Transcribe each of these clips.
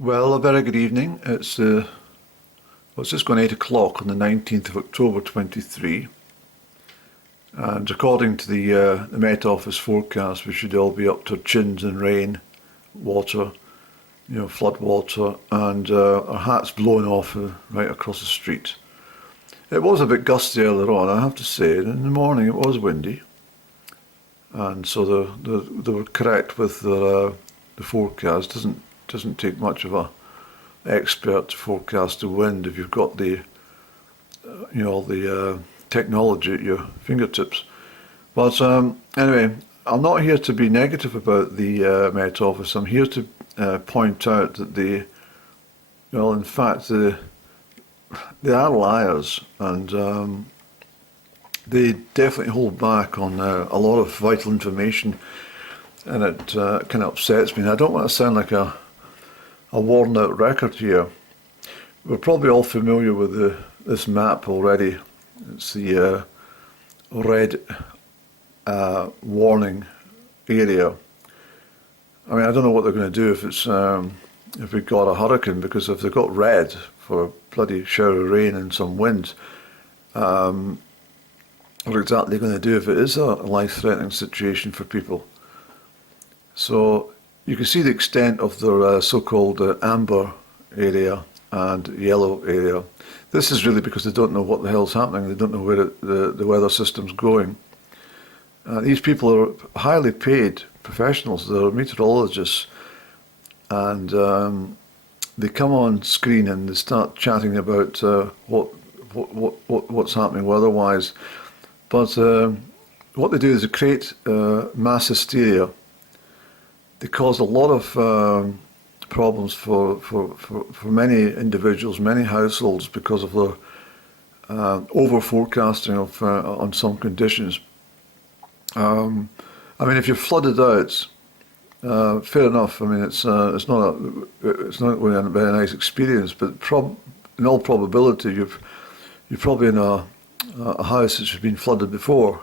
Well, a very good evening. It's just gone 8 o'clock on the 19th of October 23, and according to the Met Office forecast, we should all be up to our chins in rain, water, flood water, and our hats blown off right across the street. It was a bit gusty earlier on, I have to say. In the morning it was windy, and so they were correct with the forecast. Doesn't take much of a expert to forecast the wind if you've got the technology at your fingertips. But anyway, I'm not here to be negative about the Met Office. I'm here to point out that in fact, they are liars, and they definitely hold back on a lot of vital information, and it kind of upsets me. And I don't want to sound like a worn out record here. We're probably all familiar with this map already. It's the red warning area. I mean, I don't know what they're going to do if we got a hurricane, because if they've got red for a bloody shower of rain and some wind, what exactly are they going to do if it is a life-threatening situation for people? So you can see the extent of their so-called amber area and yellow area. This is really because they don't know what the hell's happening. They don't know where the weather system's going. These people are highly paid professionals. They're meteorologists, and they come on screen and they start chatting about what's happening weather-wise. But what they do is they create mass hysteria. They cause a lot of problems for many individuals, many households, because of their over forecasting of on some conditions. I mean, if you're flooded out, fair enough. I mean, it's not really a very nice experience, but in all probability, you're probably in a house that's been flooded before.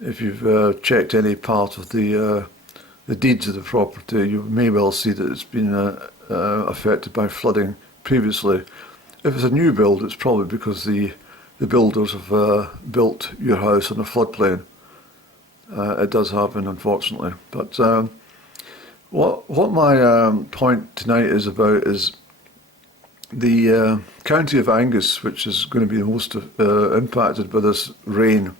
If you've checked any part of the deeds of the property, you may well see that it's been affected by flooding previously. If it's a new build, it's probably because the builders have built your house on a floodplain. It does happen, unfortunately. But what my point tonight is about is the county of Angus, which is going to be the most impacted by this rain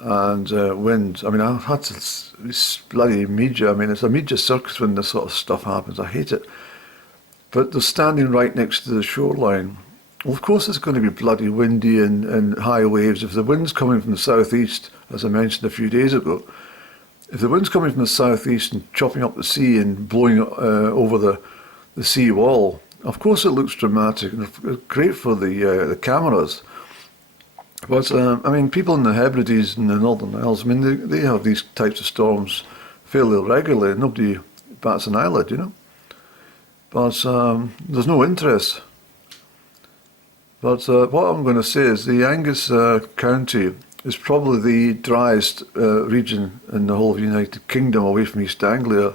and wind. I mean, I've had this bloody media. I mean, it's a media circus when this sort of stuff happens. I hate it. But they're standing right next to the shoreline. Well, of course it's going to be bloody windy and high waves. If the wind's coming from the southeast, as I mentioned a few days ago, if the wind's coming from the southeast and chopping up the sea and blowing over the sea wall, of course it looks dramatic and great for the cameras. But, I mean, people in the Hebrides and the Northern Isles, I mean, they have these types of storms fairly regularly. Nobody bats an eyelid, But there's no interest. But what I'm going to say is the Angus County is probably the driest region in the whole of the United Kingdom, away from East Anglia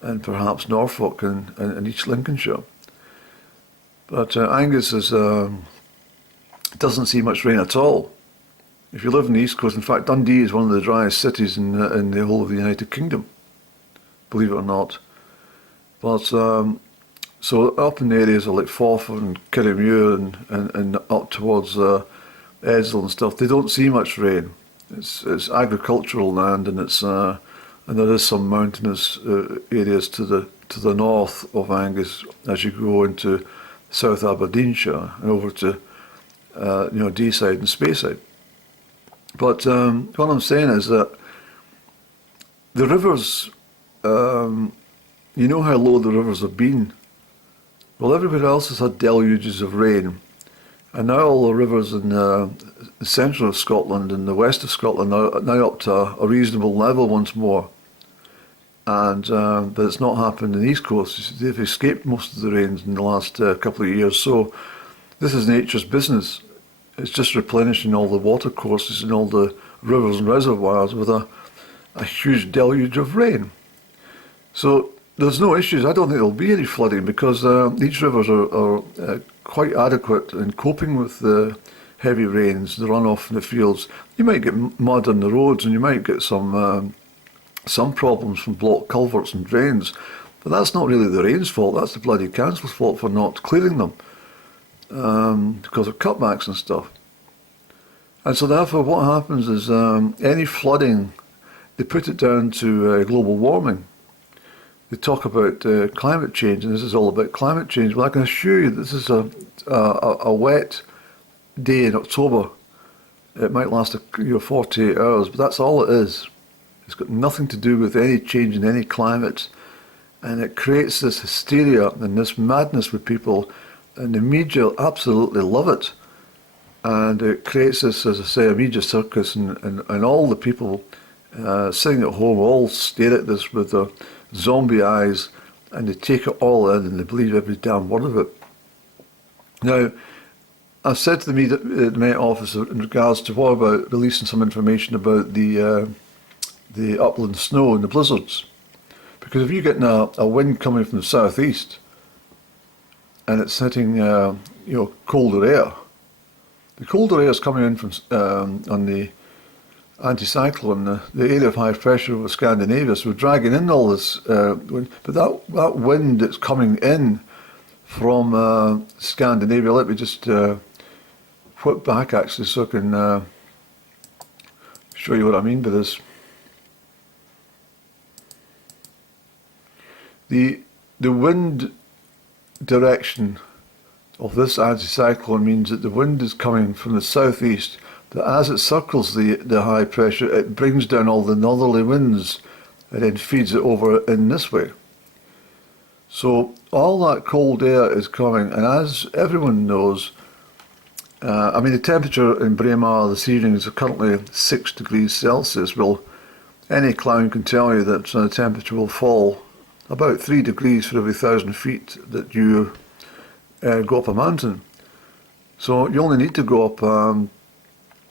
and perhaps Norfolk and East Lincolnshire. But Angus doesn't see much rain at all. If you live in the East Coast, in fact, Dundee is one of the driest cities in the whole of the United Kingdom, believe it or not. But so up in the areas of like Forth and Kirriemuir and up towards Edsall and stuff, they don't see much rain. It's agricultural land, and and there is some mountainous areas to the north of Angus as you go into South Aberdeenshire and over to Deeside and Speyside. But what I'm saying is that the rivers, you know how low the rivers have been. Well, everybody else has had deluges of rain, and now all the rivers in the centre of Scotland and the west of Scotland are now up to a reasonable level once more. And but it's not happened in the East Coast. They've escaped most of the rains in the last couple of years. So this is nature's business. It's just replenishing all the water courses and all the rivers and reservoirs with a huge deluge of rain. So there's no issues. I don't think there'll be any flooding because these rivers are quite adequate in coping with the heavy rains, the runoff in the fields. You might get mud on the roads, and you might get some problems from blocked culverts and drains, but that's not really the rain's fault. That's the bloody council's fault for not clearing them because of cutbacks and stuff. And so therefore what happens is any flooding, they put it down to global warming. They talk about climate change, and this is all about climate change. Well, I can assure you this is a wet day in October. It might last 48 hours, but that's all it is. It's got nothing to do with any change in any climate. And it creates this hysteria and this madness with people, and the media absolutely love it. And it creates this, as I say, a media circus, and all the people sitting at home all stare at this with their zombie eyes, and they take it all in and they believe every damn word of it. Now, I've said to the Met Office in regards to what about releasing some information about the upland snow and the blizzards. Because if you're getting a wind coming from the southeast and it's hitting colder air, the colder air is coming in from on the anticyclone, the area of high pressure over Scandinavia, so we're dragging in all this wind. But that wind that's coming in from Scandinavia, let me just whip back actually so I can show you what I mean by this. The wind direction of this anticyclone means that the wind is coming from the southeast, that as it circles the high pressure, it brings down all the northerly winds and then feeds it over in this way. So all that cold air is coming, and as everyone knows, the temperature in Braemar this evening is currently 6 degrees Celsius. Well, any clown can tell you that the temperature will fall about 3 degrees for every 1,000 feet that you go up a mountain. So you only need to go up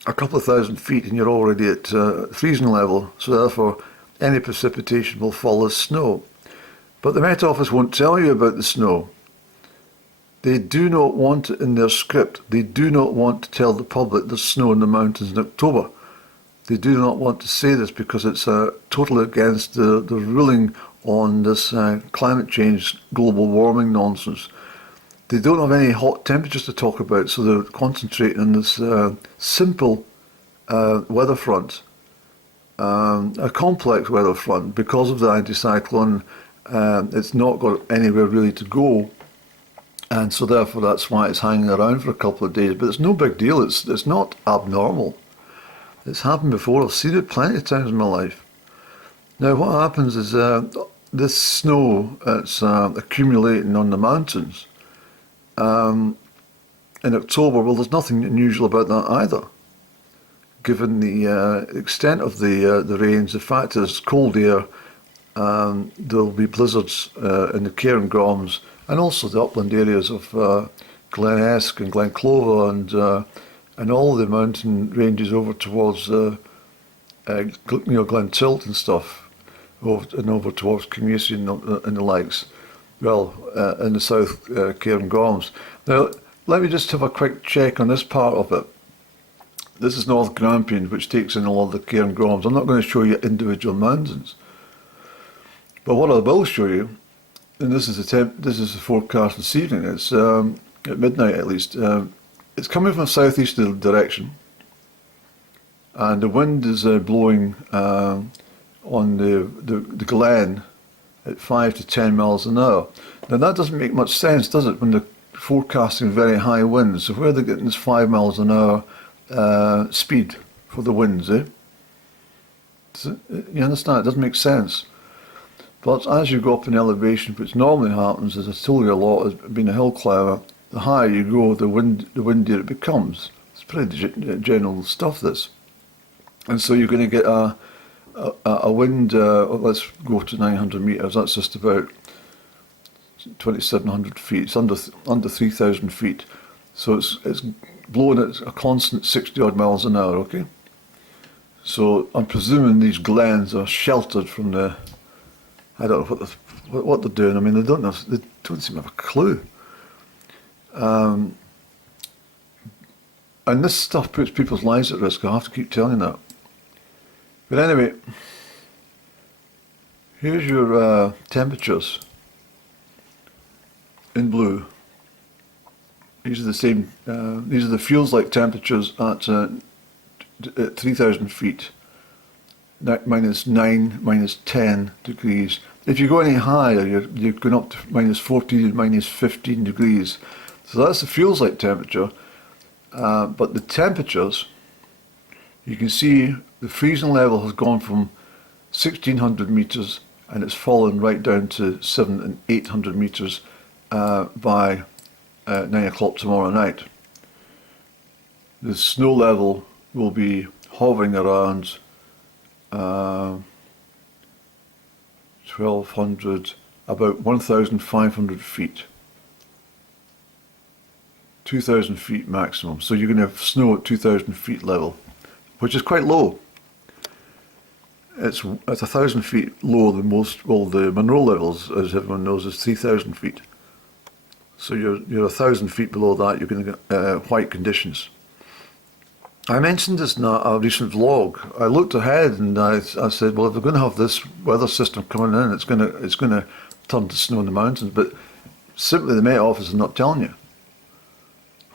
a couple of thousand feet and you're already at freezing level, so therefore any precipitation will fall as snow. But the Met Office won't tell you about the snow. They do not want it in their script. They do not want to tell the public there's snow in the mountains in October. They do not want to say this because it's totally against the ruling on this climate change, global warming nonsense. They don't have any hot temperatures to talk about, so they're concentrating on this simple weather front, a complex weather front. Because of the anticyclone, it's not got anywhere really to go, and so therefore that's why it's hanging around for a couple of days. But it's no big deal. It's not abnormal. It's happened before. I've seen it plenty of times in my life. Now what happens is this snow that's accumulating on the mountains in October, well, there's nothing unusual about that either, given the extent of the rains. The fact is cold air, there'll be blizzards in the Cairngorms and also the upland areas of Glen Esk and Glen Clover and all the mountain ranges over towards Glen Tilt and stuff, over towards Community and the likes. Well, in the South Cairngorms. Now, let me just have a quick check on this part of it. This is North Grampian, which takes in a lot of the Cairngorms. I'm not going to show you individual mountains, but what I will show you, and this is the forecast this evening. It's at midnight at least. It's coming from a southeasterly direction, and the wind is blowing on the glen at 5 to 10 miles an hour. Now that doesn't make much sense, does it, when they're forecasting very high winds? So where are they getting this 5 miles an hour speed for the winds, eh? You understand? It doesn't make sense. But as you go up in elevation, which normally happens, as I told you a lot, as being a hill climber, the higher you go, the windier it becomes. It's pretty general stuff, this. And so you're going to get a wind, let's go to 900 metres, that's just about 2,700 feet, it's under 3,000 feet. So it's blowing at a constant 60 odd miles an hour, okay? So I'm presuming these glens are sheltered from the, I don't know what what they're doing. I mean, they don't seem to have a clue. And this stuff puts people's lives at risk. I have to keep telling you that. But anyway, here's your temperatures in blue. These are the same. These are the feels-like temperatures at 3,000 feet. -9, -10 degrees. If you go any higher, you're going up to -14 and -15 degrees. So that's the feels-like temperature. But the temperatures, you can see the freezing level has gone from 1,600 meters and it's fallen right down to 700 and 800 meters by 9 o'clock tomorrow night. The snow level will be hovering around 1,200, about 1,500 feet. 2,000 feet maximum. So you're going to have snow at 2,000 feet level, which is quite low. It's 1,000 feet lower than most, well, the Monroe levels, as everyone knows, is 3,000 feet. So you're 1,000 feet below that, you're going to get white conditions. I mentioned this in a recent vlog. I looked ahead and I said, well, if we're going to have this weather system coming in, it's going to turn to snow in the mountains. But simply the Met Office is not telling you.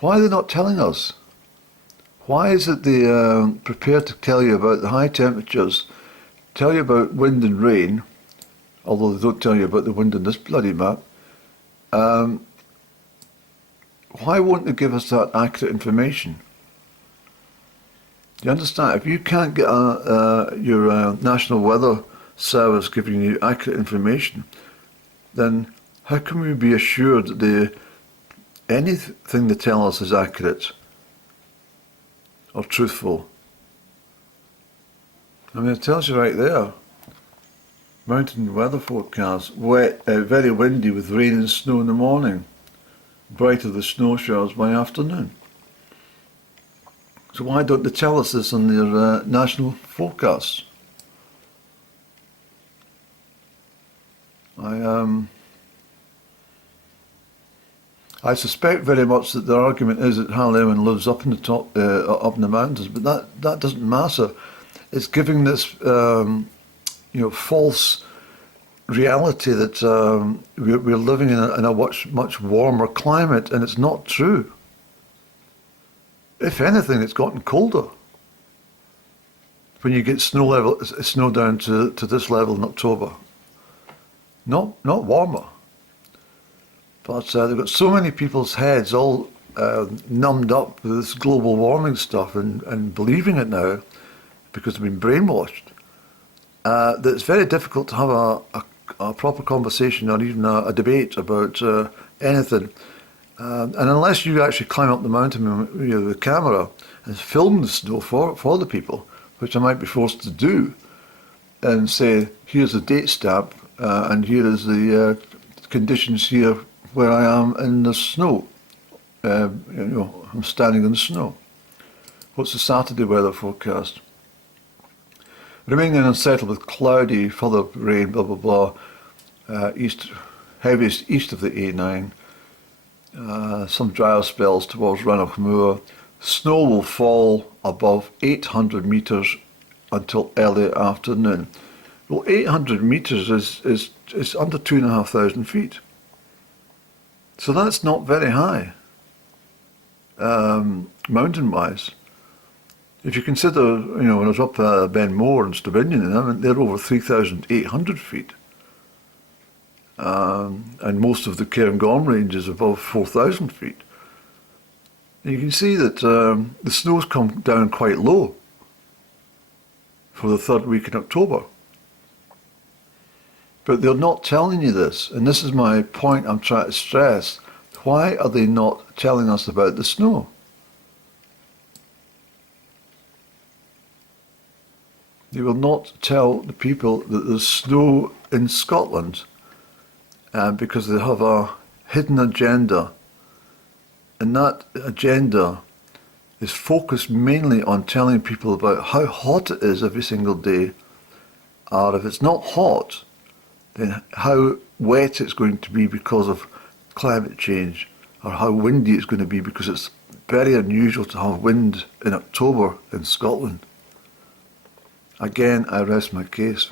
Why are they not telling us? Why is it they prepared to tell you about the high temperatures, tell you about wind and rain, although they don't tell you about the wind in this bloody map? Why won't they give us that accurate information? Do you understand? If you can't get your National Weather Service giving you accurate information, then how can we be assured that anything they tell us is accurate or truthful? I mean, it tells you right there. Mountain weather forecast, wet, very windy with rain and snow in the morning. Brighter the snow showers by afternoon. So why don't they tell us this on their national forecasts? I suspect very much that their argument is that Hal Ewan lives up in the top, up in the mountains, but that doesn't matter. It's giving this, false reality that we're living in a much warmer climate, and it's not true. If anything, it's gotten colder. When you get snow down to this level in October, not warmer. But they've got so many people's heads all numbed up with this global warming stuff and believing it now because they've been brainwashed, that it's very difficult to have a proper conversation or even a debate about anything. And unless you actually climb up the mountain with a camera and film the snow for the people, which I might be forced to do, and say, here's the date stamp, and here is the conditions here where I am in the snow. I'm standing in the snow. What's the Saturday weather forecast? Remaining unsettled with cloudy, further rain, blah, blah, blah. Heaviest east of the A9. Some drier spells towards Rannoch Moor. Snow will fall above 800 metres until early afternoon. Well, 800 metres is under 2,500 feet. So that's not very high, mountain-wise. If you consider, when I was up Ben More and Stubinian, they're over 3,800 feet. And most of the Cairngorm range is above 4,000 feet. And you can see that the snow's come down quite low for the third week in October. But they're not telling you this, and this is my point I'm trying to stress. Why are they not telling us about the snow? They will not tell the people that there's snow in Scotland because they have a hidden agenda. And that agenda is focused mainly on telling people about how hot it is every single day. Or if it's not hot, then how wet it's going to be because of climate change, or how windy it's going to be, because it's very unusual to have wind in October in Scotland. Again, I rest my case.